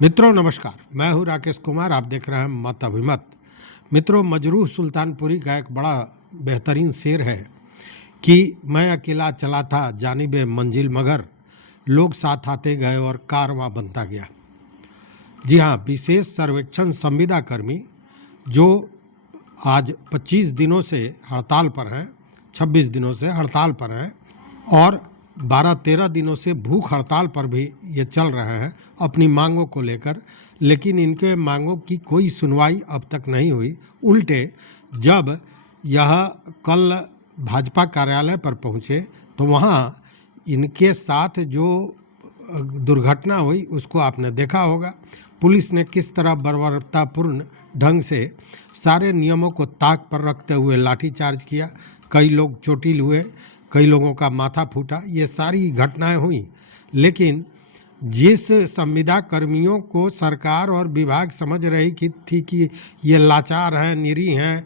मित्रों नमस्कार, मैं हूं राकेश कुमार। आप देख रहे हैं मत अभिमत। मित्रों, मजरूह सुल्तानपुरी का एक बड़ा बेहतरीन शेर है कि मैं अकेला चला था जानिबे मंजिल मगर लोग साथ आते गए और कारवां बनता गया। जी हाँ, विशेष सर्वेक्षण संविदा कर्मी जो आज 25 दिनों से हड़ताल पर हैं, 26 दिनों से हड़ताल पर हैं और 12-13 दिनों से भूख हड़ताल पर भी ये चल रहे हैं अपनी मांगों को लेकर, लेकिन इनके मांगों की कोई सुनवाई अब तक नहीं हुई। उल्टे जब यह कल भाजपा कार्यालय पर पहुँचे तो वहाँ इनके साथ जो दुर्घटना हुई उसको आपने देखा होगा। पुलिस ने किस तरह बर्बरतापूर्ण ढंग से सारे नियमों को ताक पर रखते हुए लाठीचार्ज किया। कई लोग चोटिल हुए, कई लोगों का माथा फूटा, ये सारी घटनाएं हुई। लेकिन जिस संविदा कर्मियों को सरकार और विभाग समझ रही थी कि ये लाचार हैं, निरीह हैं,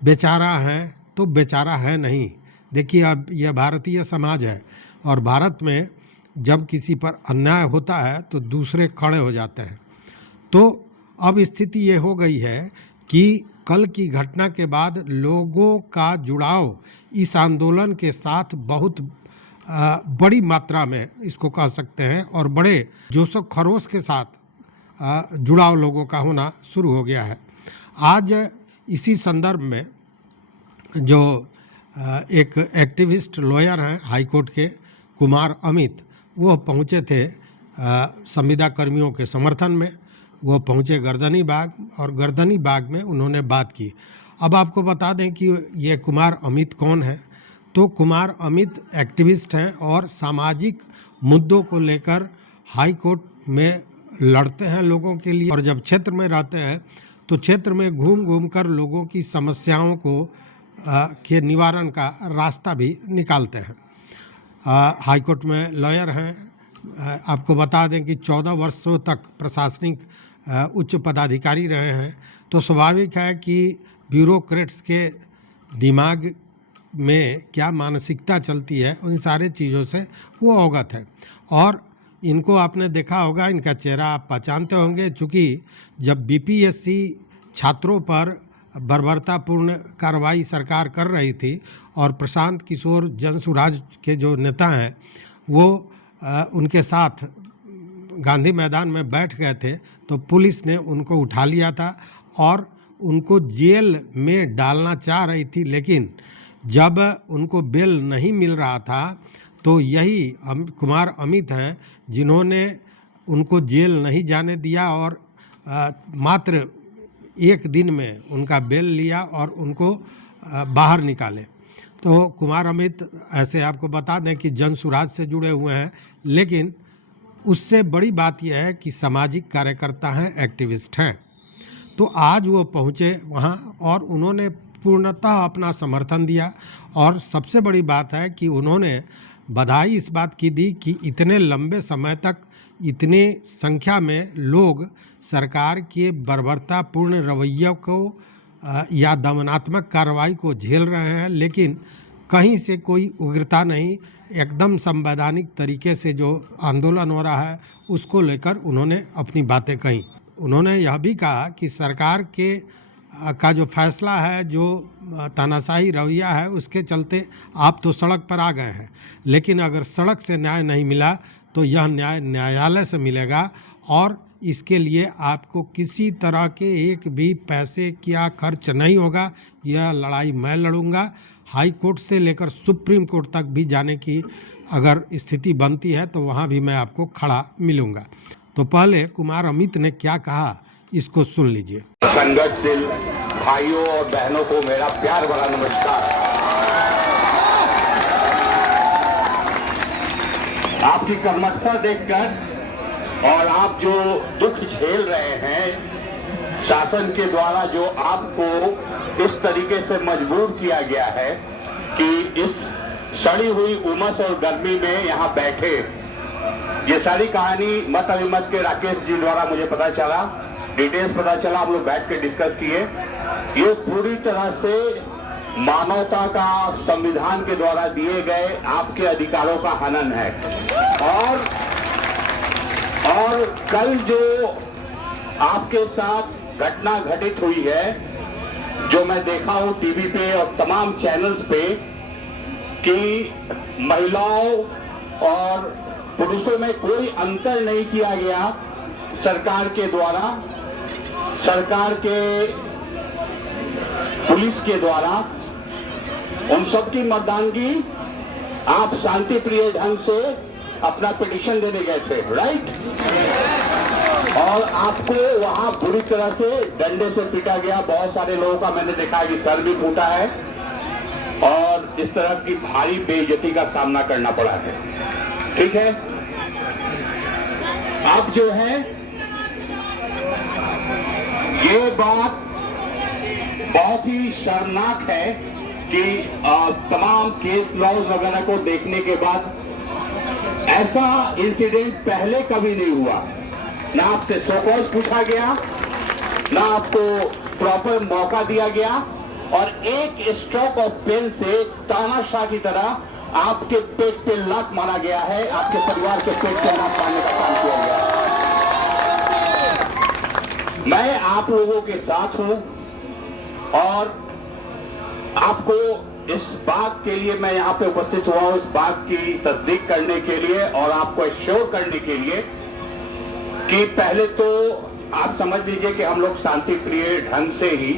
बेचारा हैं, तो बेचारा है नहीं। देखिए, अब यह भारतीय समाज है और भारत में जब किसी पर अन्याय होता है तो दूसरे खड़े हो जाते हैं। तो अब स्थिति ये हो गई है कि कल की घटना के बाद लोगों का जुड़ाव इस आंदोलन के साथ बहुत बड़ी मात्रा में, इसको कह सकते हैं, और बड़े जोशो खरोश के साथ जुड़ाव लोगों का होना शुरू हो गया है। आज इसी संदर्भ में जो एक एक्टिविस्ट लॉयर हैं हाईकोर्ट के, कुमार अमित, वो पहुँचे थे संविदा कर्मियों के समर्थन में। वो पहुँचे गर्दनी बाग और गर्दनी बाग में उन्होंने बात की। अब आपको बता दें कि ये कुमार अमित कौन है। तो कुमार अमित एक्टिविस्ट हैं और सामाजिक मुद्दों को लेकर हाई कोर्ट में लड़ते हैं लोगों के लिए, और जब क्षेत्र में रहते हैं तो क्षेत्र में घूम घूम कर लोगों की समस्याओं को के निवारण का रास्ता भी निकालते हैं। हाई कोर्ट में लॉयर हैं। आपको बता दें कि 14 वर्षों तक प्रशासनिक उच्च पदाधिकारी रहे हैं। तो स्वाभाविक है कि ब्यूरोक्रेट्स के दिमाग में क्या मानसिकता चलती है, उन सारे चीज़ों से वो अवगत है। और इनको आपने देखा होगा, इनका चेहरा आप पहचानते होंगे, चूँकि जब बीपीएससी छात्रों पर बर्बरतापूर्ण कार्रवाई सरकार कर रही थी और प्रशांत किशोर जनसुराज के जो नेता हैं वो उनके साथ गांधी मैदान में बैठ गए थे, तो पुलिस ने उनको उठा लिया था और उनको जेल में डालना चाह रही थी। लेकिन जब उनको बेल नहीं मिल रहा था तो यही कुमार अमित हैं जिन्होंने उनको जेल नहीं जाने दिया और मात्र एक दिन में उनका बेल लिया और उनको बाहर निकाले। तो कुमार अमित, ऐसे आपको बता दें कि जनसुराज से जुड़े हुए हैं, लेकिन उससे बड़ी बात यह है कि सामाजिक कार्यकर्ता हैं, एक्टिविस्ट हैं। तो आज वो पहुँचे वहाँ और उन्होंने पूर्णतः अपना समर्थन दिया। और सबसे बड़ी बात है कि उन्होंने बधाई इस बात की दी कि इतने लंबे समय तक इतने संख्या में लोग सरकार के बर्बरतापूर्ण रवैये को या दमनात्मक कार्रवाई को झेल रहे हैं, लेकिन कहीं से कोई उग्रता नहीं, एकदम संवैधानिक तरीके से जो आंदोलन हो रहा है उसको लेकर उन्होंने अपनी बातें कहीं। उन्होंने यह भी कहा कि सरकार का जो फैसला है, जो तानाशाही रवैया है, उसके चलते आप तो सड़क पर आ गए हैं, लेकिन अगर सड़क से न्याय नहीं मिला तो यह न्याय न्यायालय से मिलेगा और इसके लिए आपको किसी तरह के एक भी पैसे का खर्च नहीं होगा। यह लड़ाई मैं लड़ूंगा। हाई कोर्ट से लेकर सुप्रीम कोर्ट तक भी जाने की अगर स्थिति बनती है तो वहाँ भी मैं आपको खड़ा मिलूंगा। तो पहले कुमार अमित ने क्या कहा, इसको सुन लीजिए। संगठनशील भाइयों और बहनों को मेरा प्यार भरा नमस्कार। आपकी कर्मठता देखकर और आप जो दुख झेल रहे हैं, शासन के द्वारा जो आपको इस तरीके से मजबूर किया गया है कि इस सड़ी हुई उमस और गर्मी में यहाँ बैठे, ये सारी कहानी मत अभिमत के राकेश जी द्वारा मुझे पता चला, डिटेल्स पता चला, हम लोग बैठ के डिस्कस किए। ये पूरी तरह से मानवता का संविधान के द्वारा दिए गए आपके अधिकारों का हनन है और और कल जो आपके साथ घटना घटित हुई है, जो मैं देखा हूं टीवी पे और तमाम चैनल्स पे, कि महिलाओं और पुरुषों में कोई अंतर नहीं किया गया सरकार के द्वारा, सरकार के पुलिस के द्वारा, उन सबकी मर्दानगी, आप शांति प्रिय ढंग से अपना पिटीशन देने गए थे, राइट? और आपको वहां बुरी तरह से डंडे से पीटा गया। बहुत सारे लोगों का मैंने देखा कि सर भी फूटा है और इस तरह की भारी बेइज्जती का सामना करना पड़ा है। ठीक है, अब जो है ये बात बहुत ही शर्मनाक है कि तमाम केस लॉज वगैरह को देखने के बाद ऐसा इंसिडेंट पहले कभी नहीं हुआ। ना आपसे सो कॉज पूछा गया, ना आपको प्रॉपर मौका दिया गया, और एक स्ट्रोक ऑफ पेन से तानाशाह की तरह आपके पेट पे लात मारा गया है, आपके परिवार के पेट पे लात मारने का काम किया गया है। मैं आप लोगों के साथ हूं और आपको इस बात के लिए मैं यहां पे उपस्थित हुआ हूं, इस बात की तस्दीक करने के लिए और आपको एश्योर करने के लिए कि पहले तो आप समझ लीजिए कि हम लोग शांति प्रिय ढंग से ही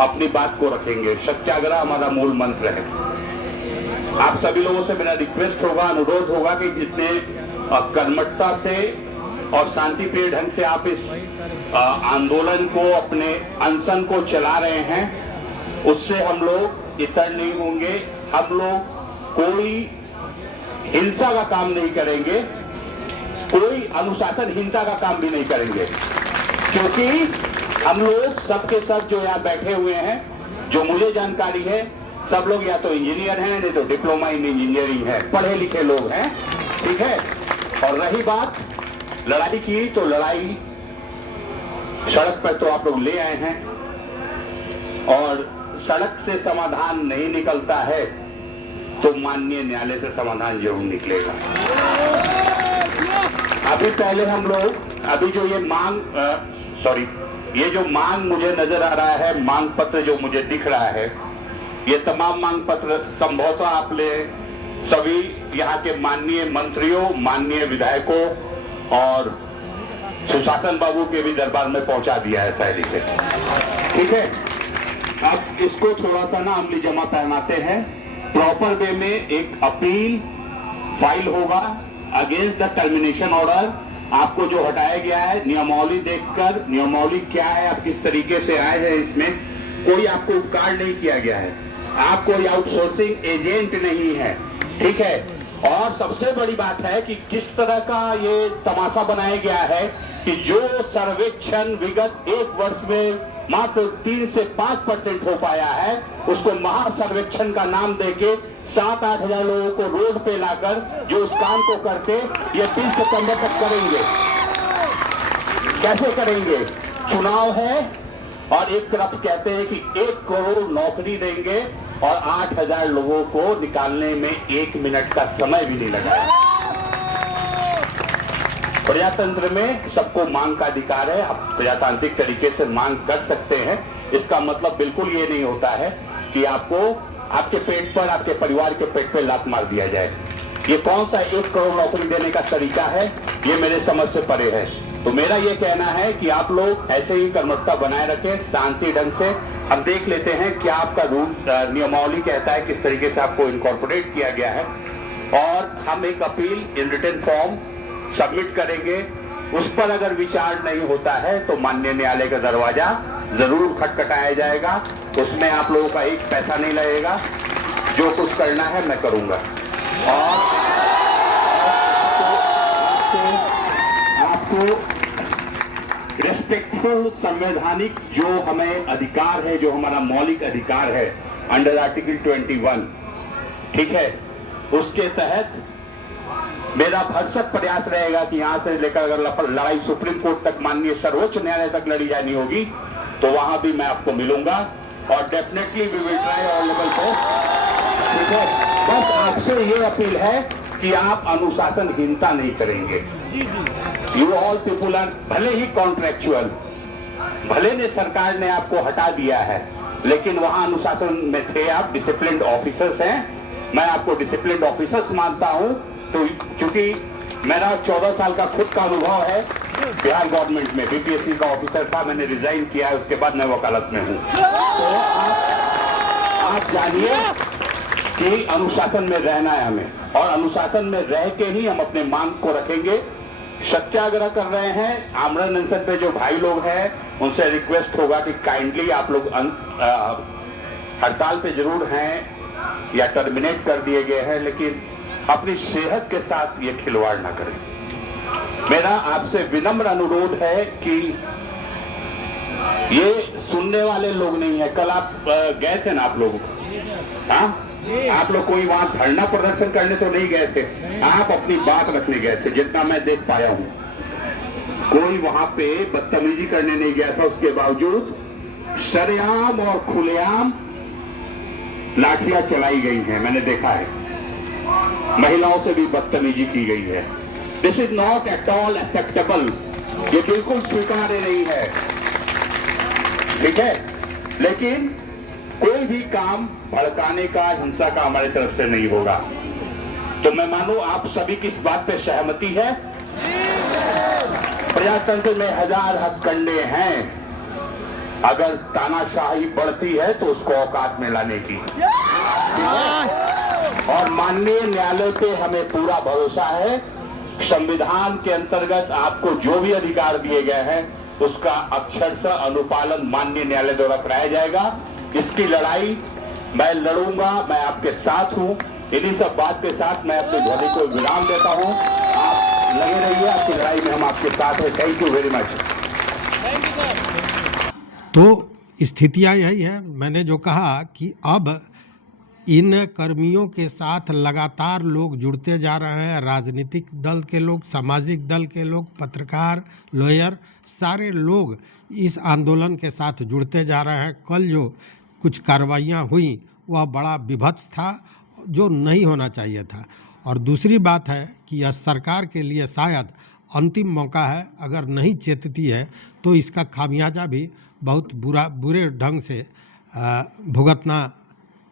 अपनी बात को रखेंगे। सत्याग्रह हमारा मूल मंत्र है। आप सभी लोगों से मेरा रिक्वेस्ट होगा, अनुरोध होगा कि जितने कर्मठता से और शांति प्रिय ढंग से आप इस आंदोलन को, अपने अनशन को चला रहे हैं, उससे हम लोग इतर नहीं होंगे। हम लोग कोई हिंसा का काम नहीं करेंगे, कोई अनुशासनहीनता का काम भी नहीं करेंगे, क्योंकि हम लोग सबके सब जो यहाँ बैठे हुए हैं, जो मुझे जानकारी है, सब लोग या तो इंजीनियर हैं, नहीं तो डिप्लोमा इन इंजीनियरिंग है, पढ़े लिखे लोग हैं। ठीक है, और रही बात लड़ाई की, तो लड़ाई सड़क पर तो आप लोग ले आए हैं, और सड़क से समाधान नहीं निकलता है तो माननीय न्यायालय से समाधान जरूर निकलेगा। अभी पहले हम लोग, अभी जो ये ये जो मांग मुझे नजर आ रहा है, मांग पत्र जो मुझे दिख रहा है, ये तमाम मांग पत्र संभवतः आपने सभी यहाँ के माननीय मंत्रियों, माननीय विधायकों और सुशासन बाबू के भी दरबार में पहुंचा दिया है शायरी से। ठीक है, अब इसको थोड़ा सा ना अमली जमा पहनाते हैं। प्रॉपर वे में एक अपील फाइल होगा अगेंस्ट द टर्मिनेशन ऑर्डर। आपको जो हटाया गया है, नियमावली देखकर, नियमावली क्या है, आप किस तरीके से आए हैं, इसमें कोई आपको उपकार नहीं किया गया है, आप कोई आउटसोर्सिंग एजेंट नहीं है। ठीक है, और सबसे बड़ी बात है कि किस तरह का ये तमाशा बनाया गया है कि जो सर्वेक्षण विगत एक वर्ष में मात्र 3 से 5% हो पाया है, उसको महासर्वेक्षण का नाम देके 7-8 हजार लोगों को रोड पे लाकर जो उस काम को करते, ये 30 सितंबर तक करेंगे। कैसे करेंगे? चुनाव है और एक तरफ कहते हैं कि 1 करोड़ नौकरी देंगे और 8,000 लोगों को निकालने में 1 मिनट का समय भी नहीं लगा। प्रजातंत्र में सबको मांग का अधिकार है, आप प्रजातांत्रिक तरीके से मांग कर सकते हैं। इसका मतलब बिल्कुल ये नहीं होता है कि आपको आपके पेट पर, आपके परिवार के पेट पर लात मार दिया जाए। ये कौन सा 1 करोड़ नौकरी देने का तरीका है, ये मेरे समझ से परे है। तो मेरा ये कहना है कि आप लोग ऐसे ही कर्मठता बनाए रखें, शांति ढंग से। हम देख लेते हैं क्या आपका रूल नियमावली कहता है, किस तरीके से आपको इनकॉर्पोरेट किया गया है, और हम एक appeal in written form submit करेंगे। उस पर अगर विचार नहीं होता है तो माननीय न्यायालय का दरवाजा जरूर खटखटाया जाएगा। उसमें आप लोगों का एक पैसा नहीं लगेगा, जो कुछ करना है मैं करूंगा। और आपको रेस्पेक्टफुल संवैधानिक जो हमें अधिकार है, जो हमारा मौलिक अधिकार है अंडर आर्टिकल 21, ठीक है, उसके तहत मेरा भरसक प्रयास रहेगा कि यहां से लेकर अगर लड़ाई सुप्रीम कोर्ट तक, माननीय सर्वोच्च न्यायालय तक लड़ी जानी होगी तो वहां भी मैं आपको मिलूंगा और definitely we will try all level best. ठीक है, बस आपसे ये अपील है कि आप अनुशासनहीनता नहीं करेंगे। यू ऑल पीपुल आर भले ही कॉन्ट्रेक्चुअल, भले ने सरकार ने आपको हटा दिया है, लेकिन वहां अनुशासन में थे आप, डिसिप्लिन्ड ऑफिसर्स हैं। मैं आपको डिसिप्लिन्ड ऑफिसर्स मानता हूं, तो क्योंकि मेरा 14 साल का खुद का अनुभव है बिहार गवर्नमेंट में, बीपीएससी का ऑफिसर था, मैंने रिजाइन किया है, उसके बाद मैं वकालत में हूं। तो आप जानिए कि अनुशासन में रहना है हमें, और अनुशासन में रह के ही हम अपने मांग को रखेंगे। सत्याग्रह कर रहे हैं, आमरण अनशन पे जो भाई लोग हैं, उनसे रिक्वेस्ट होगा कि काइंडली आप लोग हड़ताल पे जरूर हैं या टर्मिनेट कर दिए गए हैं, लेकिन अपनी सेहत के साथ ये खिलवाड़ ना करें। मेरा आपसे विनम्र अनुरोध है कि ये सुनने वाले लोग नहीं है। कल आप गए थे ना आप लोग, हाँ, आप लोग कोई वहां धरना प्रदर्शन करने तो नहीं गए थे, आप अपनी बात रखने गए थे, जितना मैं देख पाया हूं। कोई वहां पे बदतमीजी करने नहीं गया था, उसके बावजूद सरेआम और खुलेआम लाठियां चलाई गई हैं, मैंने देखा है। महिलाओं से भी बदतमीजी की गई है। This is not at all acceptable, ये बिल्कुल स्वीकार्य नहीं है, ठीक है। लेकिन कोई भी काम भड़काने का, हिंसा का हमारी तरफ से नहीं होगा। तो मैं मानूं आप सभी की इस बात पे सहमति है। प्रजातंत्र में हजार हथकंडे हैं, अगर तानाशाही बढ़ती है तो उसको औकात में लाने की, और माननीय न्यायालय पे हमें पूरा भरोसा है। संविधान के अंतर्गत आपको जो भी अधिकार दिए गए हैं उसका अक्षरशः अनुपालन माननीय न्यायालय द्वारा कराया जाएगा। इसकी लड़ाई मैं लड़ूंगा, मैं आपके साथ हूं। इन्हीं सब बात के साथ मैं अपने ध्वनि को विराम देता हूं। आप लगे रहिए, आपकी लड़ाई में हम आपके साथ हैं। Thank you very much. तो स्थितियां यही है, मैंने जो कहा कि अब इन कर्मियों के साथ लगातार लोग जुड़ते जा रहे हैं, राजनीतिक दल के लोग, सामाजिक दल के लोग, पत्रकार, लॉयर, सारे लोग इस आंदोलन के साथ जुड़ते जा रहे हैं। कल जो कुछ कार्रवाइयाँ हुई वह बड़ा विभत्स था, जो नहीं होना चाहिए था। और दूसरी बात है कि यह सरकार के लिए शायद अंतिम मौका है, अगर नहीं चेतती है तो इसका खामियाजा भी बहुत बुरे ढंग से भुगतना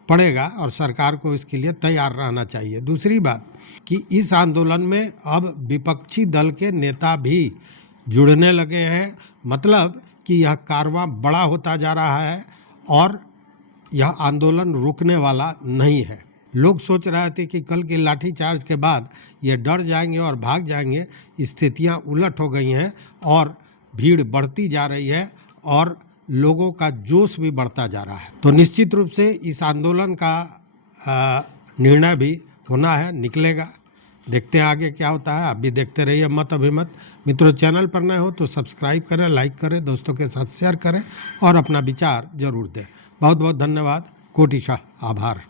पड़ेगा, और सरकार को इसके लिए तैयार रहना चाहिए। दूसरी बात कि इस आंदोलन में अब विपक्षी दल के नेता भी जुड़ने लगे हैं, मतलब कि यह कारवां बड़ा होता जा रहा है और यह आंदोलन रुकने वाला नहीं है। लोग सोच रहे थे कि कल की लाठीचार्ज के बाद ये डर जाएंगे और भाग जाएंगे, स्थितियां उलट हो गई हैं और भीड़ बढ़ती जा रही है और लोगों का जोश भी बढ़ता जा रहा है। तो निश्चित रूप से इस आंदोलन का निर्णय भी होना है, निकलेगा। देखते हैं आगे क्या होता है। आप भी देखते रहिए मत अभिमत। मित्रों, चैनल पर नए हो तो सब्सक्राइब करें, लाइक करें, दोस्तों के साथ शेयर करें और अपना विचार जरूर दें। बहुत बहुत धन्यवाद, कोटिशः आभार।